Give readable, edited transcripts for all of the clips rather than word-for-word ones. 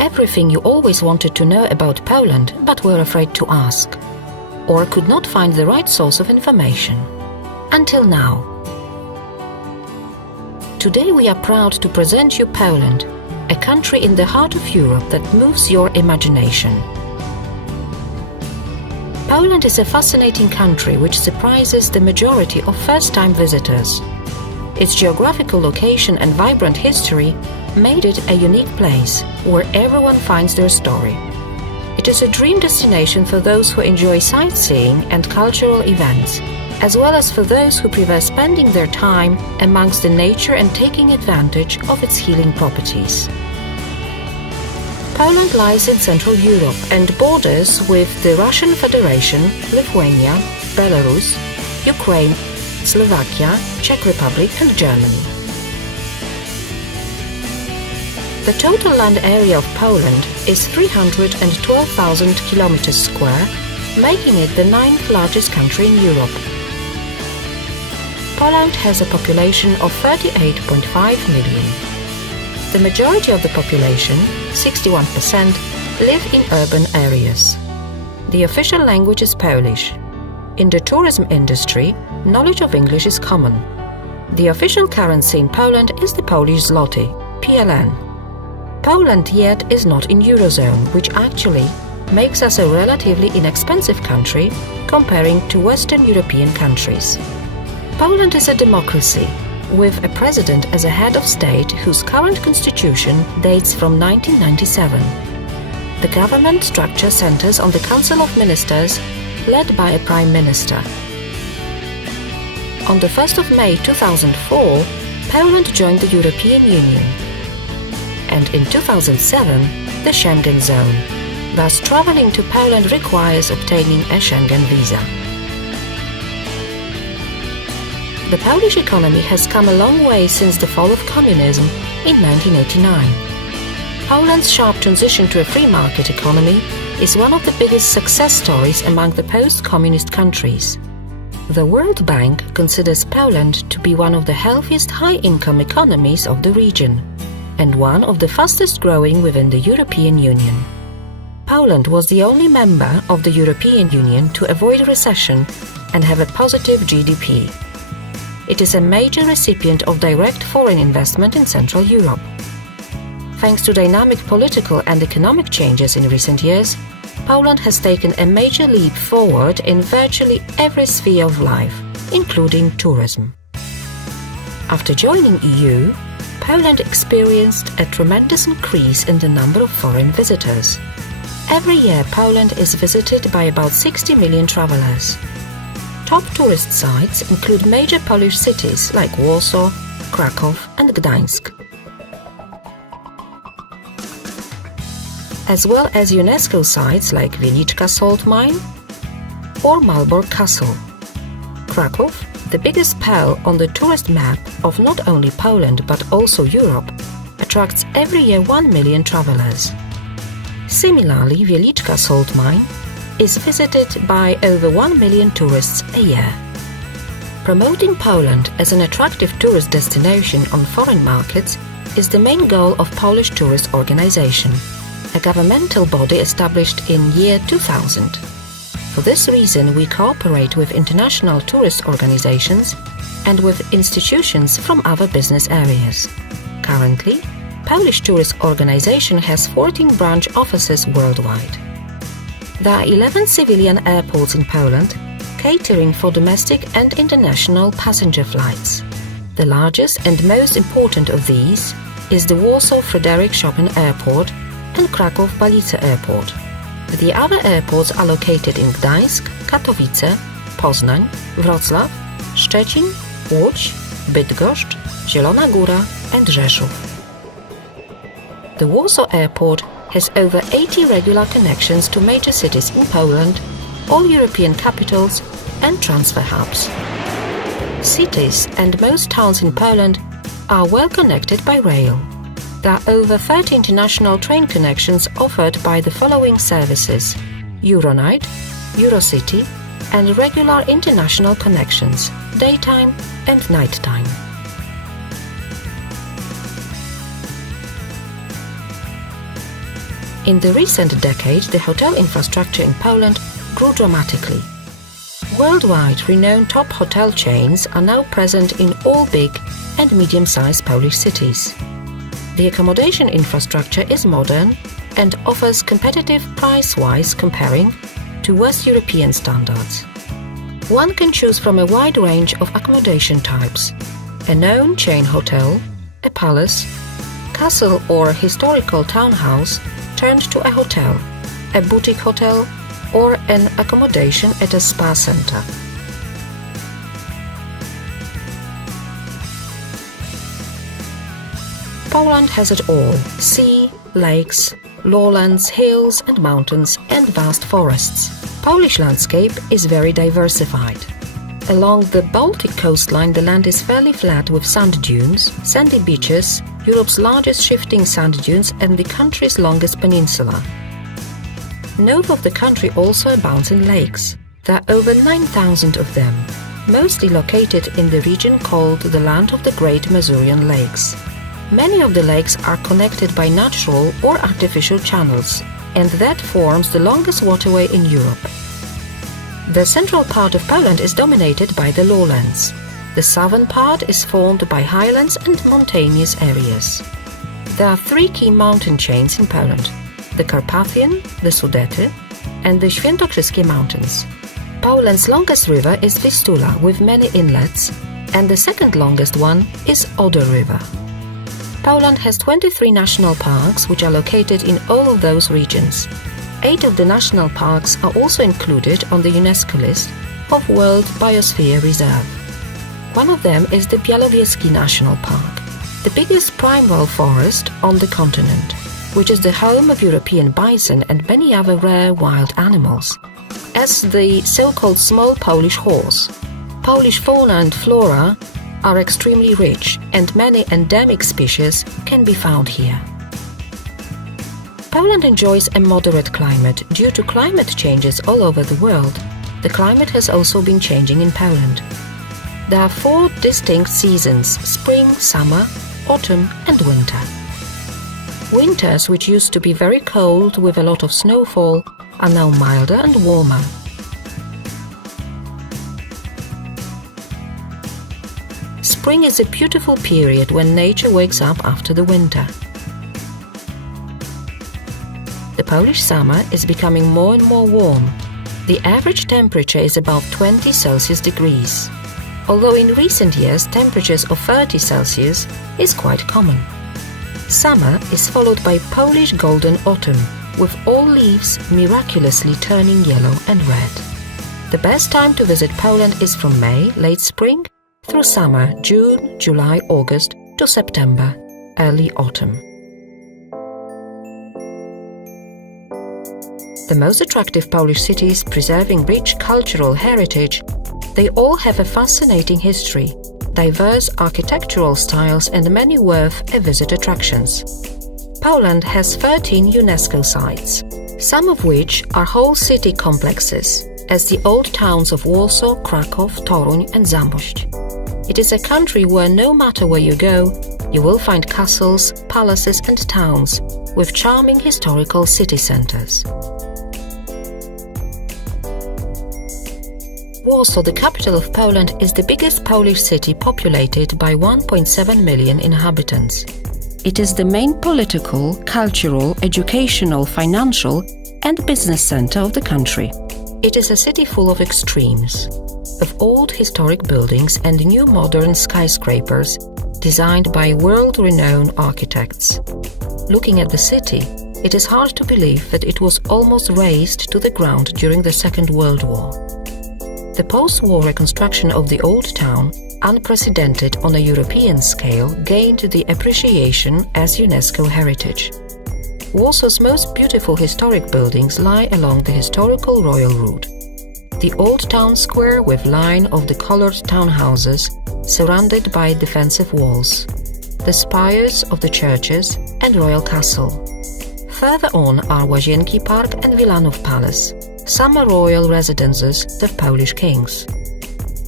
everything you always wanted to know about Poland but were afraid to ask, or could not find the right source of information. Until now. Today we are proud to present you Poland, a country in the heart of Europe that moves your imagination. Poland is a fascinating country which surprises the majority of first-time visitors. Its geographical location and vibrant history made it a unique place where everyone finds their story. It is a dream destination for those who enjoy sightseeing and cultural events, as well as for those who prefer spending their time amongst the nature and taking advantage of its healing properties. Poland lies in Central Europe and borders with the Russian Federation, Lithuania, Belarus, Ukraine, Slovakia, Czech Republic and Germany. The total land area of Poland is 312,000 kilometers square, making it the 9th largest country in Europe. Poland has a population of 38.5 million. The majority of the population, 61%, live in urban areas. The official language is Polish. In the tourism industry, knowledge of English is common. The official currency in Poland is the Polish zloty, PLN. Poland yet is not in Eurozone, which actually makes us a relatively inexpensive country comparing to Western European countries. Poland is a democracy, with a president as a head of state whose current constitution dates from 1997. The government structure centers on the Council of Ministers, led by a Prime Minister. On the 1st of May 2004, Poland joined the European Union, and in 2007, the Schengen zone. Thus, traveling to Poland requires obtaining a Schengen visa. The Polish economy has come a long way since the fall of communism in 1989. Poland's sharp transition to a free market economy is one of the biggest success stories among the post-communist countries. The World Bank considers Poland to be one of the healthiest high-income economies of the region and one of the fastest growing within the European Union. Poland was the only member of the European Union to avoid recession and have a positive GDP. It is a major recipient of direct foreign investment in Central Europe. Thanks to dynamic political and economic changes in recent years, Poland has taken a major leap forward in virtually every sphere of life, including tourism. After joining EU, Poland experienced a tremendous increase in the number of foreign visitors. Every year, Poland is visited by about 60 million travelers. Top tourist sites include major Polish cities like Warsaw, Kraków and Gdańsk, as well as UNESCO sites like Wieliczka salt mine or Malbork Castle. Kraków, the biggest pearl on the tourist map of not only Poland but also Europe, attracts every year 1 million travelers. Similarly, Wieliczka salt mine is visited by over 1 million tourists a year. Promoting Poland as an attractive tourist destination on foreign markets is the main goal of Polish Tourist Organization, a governmental body established in year 2000. For this reason, we cooperate with international tourist organizations and with institutions from other business areas. Currently, Polish Tourist Organization has 14 branch offices worldwide. There are 11 civilian airports in Poland, catering for domestic and international passenger flights. The largest and most important of these is the Warsaw Fryderyk Chopin Airport and Kraków-Balice Airport. The other airports are located in Gdańsk, Katowice, Poznań, Wrocław, Szczecin, Łódź, Bydgoszcz, Zielona Góra and Rzeszów. The Warsaw Airport has over 80 regular connections to major cities in Poland, all European capitals and transfer hubs. Cities and most towns in Poland are well connected by rail. There are over 30 international train connections offered by the following services: Euronight, Eurocity, and regular international connections, daytime and nighttime. In the recent decade, the hotel infrastructure in Poland grew dramatically. Worldwide renowned top hotel chains are now present in all big and medium-sized Polish cities. The accommodation infrastructure is modern and offers competitive price-wise comparing to West European standards. One can choose from a wide range of accommodation types: a known chain hotel, a palace, castle or historical townhouse turned to a hotel, a boutique hotel, or an accommodation at a spa center. Poland has it all: sea, lakes, lowlands, hills and mountains, and vast forests. Polish landscape is very diversified. Along the Baltic coastline, the land is fairly flat with sand dunes, sandy beaches, Europe's largest shifting sand dunes, and the country's longest peninsula. North of the country also abounds in lakes. There are over 9,000 of them, mostly located in the region called the Land of the Great Masurian Lakes. Many of the lakes are connected by natural or artificial channels, and that forms the longest waterway in Europe. The central part of Poland is dominated by the lowlands. The southern part is formed by highlands and mountainous areas. There are three key mountain chains in Poland: the Carpathian, the Sudety, and the Świętokrzyskie Mountains. Poland's longest river is Vistula, with many inlets, and the second longest one is Oder River. Poland has 23 national parks, which are located in all of those regions. 8 of the national parks are also included on the UNESCO list of World Biosphere Reserve. One of them is the Białowieski National Park, the biggest primeval forest on the continent, which is the home of European bison and many other rare wild animals, as the so-called small Polish horse. Polish fauna and flora are extremely rich, and many endemic species can be found here. Poland enjoys a moderate climate. Due to climate changes all over the world, the climate has also been changing in Poland. There are 4 distinct seasons: spring, summer, autumn and winter. Winters, which used to be very cold with a lot of snowfall, are now milder and warmer. Spring is a beautiful period when nature wakes up after the winter. The Polish summer is becoming more and more warm. The average temperature is about 20 Celsius degrees, although in recent years temperatures of 30 Celsius is quite common. Summer is followed by Polish golden autumn, with all leaves miraculously turning yellow and red. The best time to visit Poland is from May, late spring, through summer, June, July, August, to September, early autumn. The most attractive Polish cities preserving rich cultural heritage, they all have a fascinating history, diverse architectural styles and many worth a visit attractions. Poland has 13 UNESCO sites, some of which are whole city complexes, as the old towns of Warsaw, Kraków, Toruń and Zamość. It is a country where no matter where you go, you will find castles, palaces and towns with charming historical city centers. Warsaw, the capital of Poland, is the biggest Polish city populated by 1.7 million inhabitants. It is the main political, cultural, educational, financial and business center of the country. It is a city full of extremes, of old historic buildings and new modern skyscrapers designed by world-renowned architects. Looking at the city, it is hard to believe that it was almost razed to the ground during the Second World War. The post-war reconstruction of the old town, unprecedented on a European scale, gained the appreciation as UNESCO heritage. Warsaw's most beautiful historic buildings lie along the historical Royal Route. The Old Town Square with line of the colored townhouses surrounded by defensive walls, the spires of the churches and Royal Castle. Further on are Łazienki Park and Wilanów Palace, summer royal residences of Polish kings.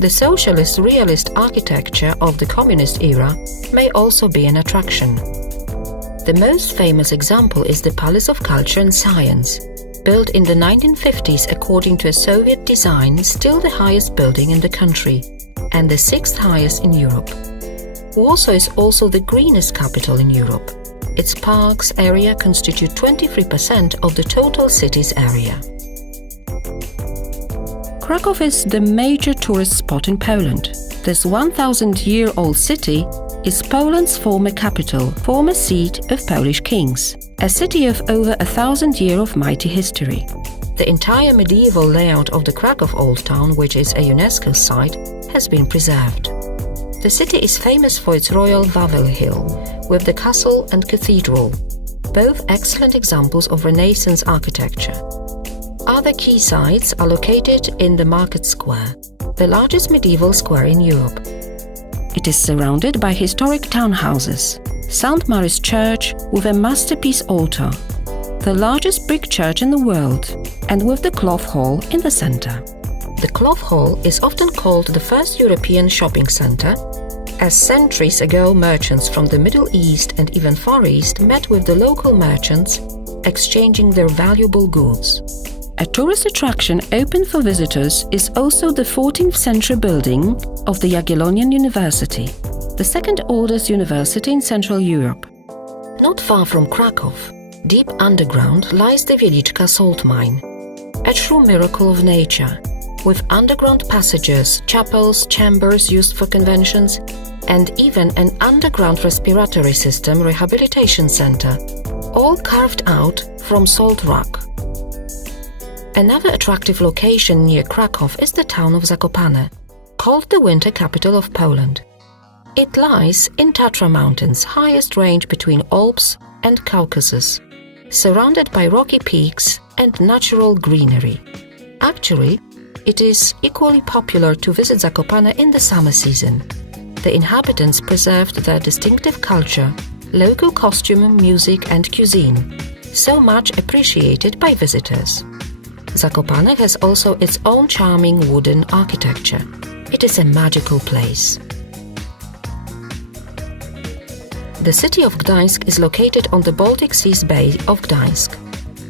The socialist realist architecture of the communist era may also be an attraction. The most famous example is the Palace of Culture and Science, built in the 1950s according to a Soviet design, still the highest building in the country and the 6th highest in Europe. Warsaw is also the greenest capital in Europe. Its parks area constitute 23% of the total city's area. Kraków is the major tourist spot in Poland. This 1,000-year-old city is Poland's former capital, former seat of Polish kings, a city of over 1,000 years of mighty history. The entire medieval layout of the Kraków Old Town, which is a UNESCO site, has been preserved. The city is famous for its royal Wawel Hill, with the castle and cathedral, both excellent examples of Renaissance architecture. Other key sites are located in the Market Square, the largest medieval square in Europe. It is surrounded by historic townhouses, St. Mary's Church with a masterpiece altar, the largest brick church in the world, and with the Cloth Hall in the center. The Cloth Hall is often called the first European shopping center, as centuries ago merchants from the Middle East and even Far East met with the local merchants, exchanging their valuable goods. A tourist attraction open for visitors is also the 14th century building of the Jagiellonian University, the second oldest university in Central Europe. Not far from Kraków, deep underground lies the Wieliczka salt mine, a true miracle of nature, with underground passages, chapels, chambers used for conventions, and even an underground respiratory system rehabilitation center, all carved out from salt rock. Another attractive location near Kraków is the town of Zakopane, called the winter capital of Poland. It lies in Tatra Mountains, highest range between Alps and Caucasus, surrounded by rocky peaks and natural greenery. Actually, it is equally popular to visit Zakopane in the summer season. The inhabitants preserved their distinctive culture, local costume, music and cuisine, so much appreciated by visitors. Zakopane has also its own charming wooden architecture. It is a magical place. The city of Gdańsk is located on the Baltic Sea's Bay of Gdańsk.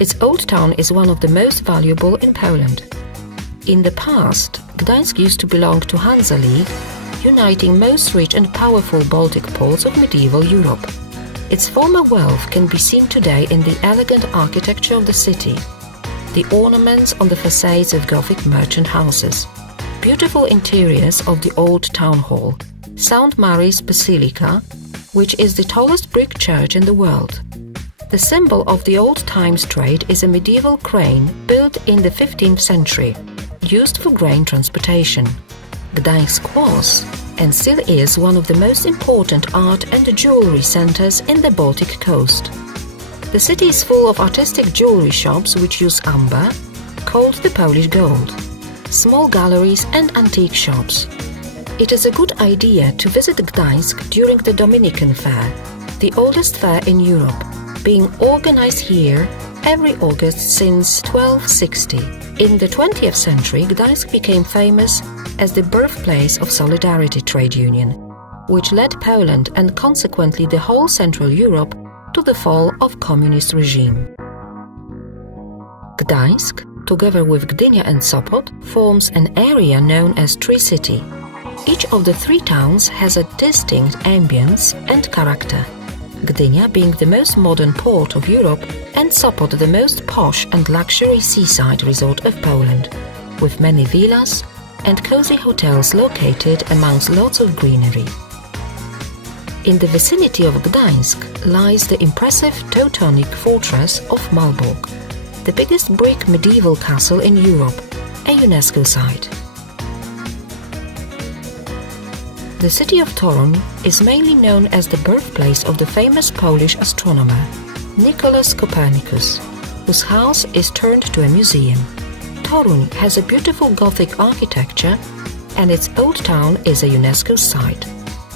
Its old town is one of the most valuable in Poland. In the past, Gdańsk used to belong to Hansa League, uniting most rich and powerful Baltic ports of medieval Europe. Its former wealth can be seen today in the elegant architecture of the city, the ornaments on the facades of Gothic merchant houses, beautiful interiors of the old town hall, St. Mary's Basilica, which is the tallest brick church in the world. The symbol of the old times trade is a medieval crane built in the 15th century, used for grain transportation. Gdańsk was and still is one of the most important art and jewelry centers in the Baltic coast. The city is full of artistic jewelry shops which use amber, called the Polish gold, small galleries and antique shops. It is a good idea to visit Gdańsk during the Dominican Fair, the oldest fair in Europe, being organized here every August since 1260. In the 20th century, Gdańsk became famous as the birthplace of Solidarity trade union, which led Poland and consequently the whole Central Europe to the fall of communist regime. Gdańsk, together with Gdynia and Sopot, forms an area known as Tri-City. Each of the three towns has a distinct ambience and character, Gdynia being the most modern port of Europe and Sopot the most posh and luxury seaside resort of Poland, with many villas and cozy hotels located amongst lots of greenery. In the vicinity of Gdańsk lies the impressive Teutonic fortress of Malbork, the biggest brick medieval castle in Europe, a UNESCO site. The city of Toruń is mainly known as the birthplace of the famous Polish astronomer, Nicholas Copernicus, whose house is turned to a museum. Toruń has a beautiful Gothic architecture and its old town is a UNESCO site.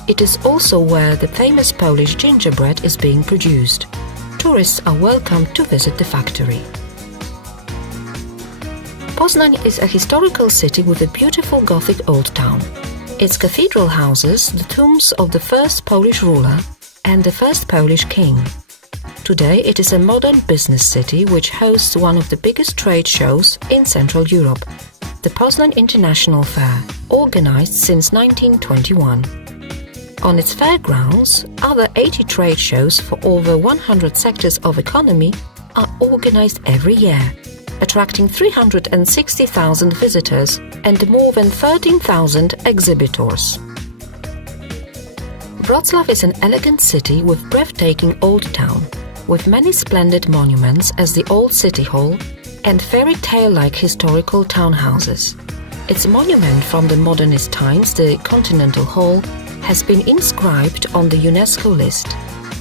It is also where the famous Polish gingerbread is being produced. Tourists are welcome to visit the factory. Poznań is a historical city with a beautiful Gothic old town. Its cathedral houses the tombs of the first Polish ruler and the first Polish king. Today it is a modern business city which hosts one of the biggest trade shows in Central Europe, the Poznan International Fair, organized since 1921. On its fairgrounds, other 80 trade shows for over 100 sectors of economy are organized every year, attracting 360,000 visitors and more than 13,000 exhibitors. Wrocław is an elegant city with breathtaking old town, with many splendid monuments as the Old City Hall and fairy tale-like historical townhouses. Its monument from the modernist times, the Continental Hall, has been inscribed on the UNESCO list.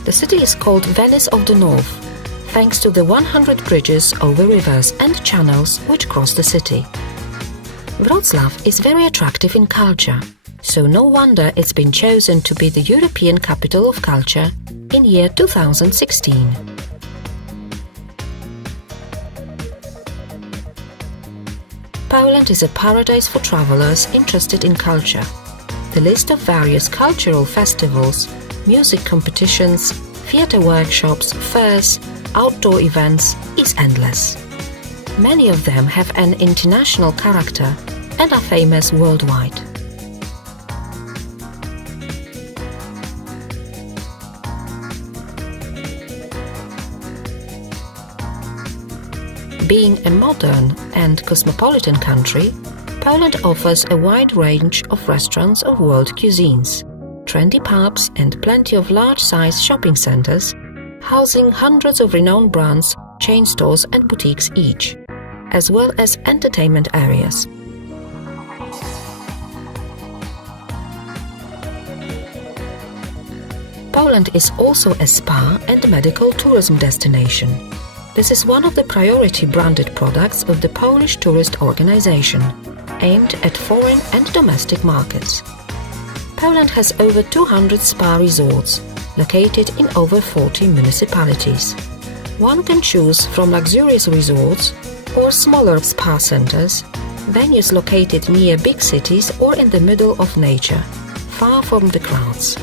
The city is called Venice of the North, thanks to the 100 bridges over rivers and channels which cross the city. Wrocław is very attractive in culture, so no wonder it's been chosen to be the European Capital of Culture in year 2016. Poland is a paradise for travelers interested in culture. The list of various cultural festivals, music competitions, theatre workshops, fairs, outdoor events is endless. Many of them have an international character and are famous worldwide. Being a modern and cosmopolitan country, Poland offers a wide range of restaurants of world cuisines, trendy pubs and plenty of large-size shopping centers, housing hundreds of renowned brands, chain stores and boutiques each, as well as entertainment areas. Poland is also a spa and medical tourism destination. This is one of the priority branded products of the Polish Tourist Organization, aimed at foreign and domestic markets. Poland has over 200 spa resorts, located in over 40 municipalities. One can choose from luxurious resorts or smaller spa centers, venues located near big cities or in the middle of nature, far from the crowds.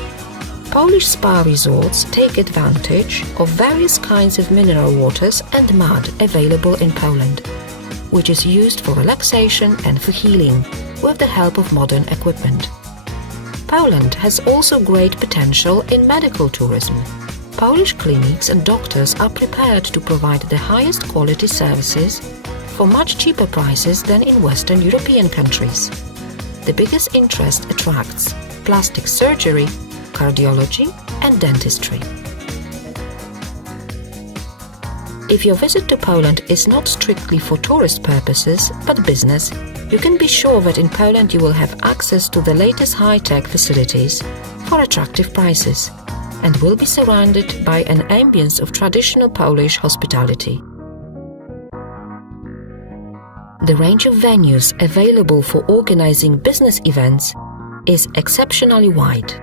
Polish spa resorts take advantage of various kinds of mineral waters and mud available in Poland, which is used for relaxation and for healing with the help of modern equipment. Poland has also great potential in medical tourism. Polish clinics and doctors are prepared to provide the highest quality services for much cheaper prices than in Western European countries. The biggest interest attracts plastic surgery, cardiology and dentistry. If your visit to Poland is not strictly for tourist purposes but business, you can be sure that in Poland you will have access to the latest high-tech facilities for attractive prices and will be surrounded by an ambience of traditional Polish hospitality. The range of venues available for organizing business events is exceptionally wide.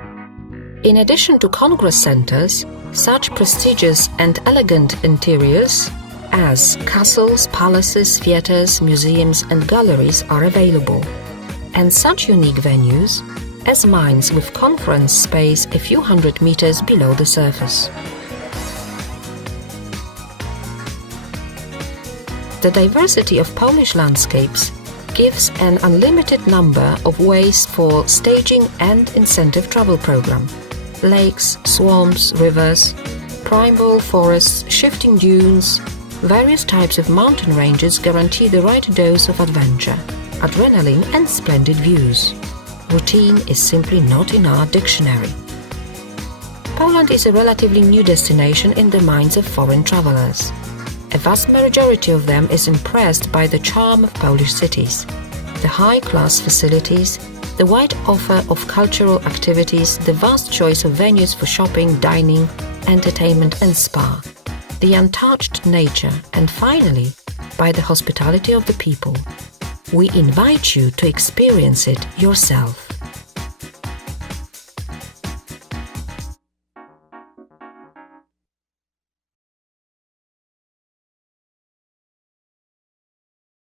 In addition to congress centers, such prestigious and elegant interiors as castles, palaces, theaters, museums and galleries are available, and such unique venues as mines with conference space a few hundred meters below the surface. The diversity of Polish landscapes gives an unlimited number of ways for staging and incentive travel program. Lakes, swamps, rivers, primeval forests, shifting dunes, various types of mountain ranges guarantee the right dose of adventure, adrenaline and splendid views. Routine is simply not in our dictionary. Poland is a relatively new destination in the minds of foreign travelers. A vast majority of them is impressed by the charm of Polish cities, the high-class facilities, the wide offer of cultural activities, the vast choice of venues for shopping, dining, entertainment and spa, the untouched nature, and finally, by the hospitality of the people. We invite you to experience it yourself.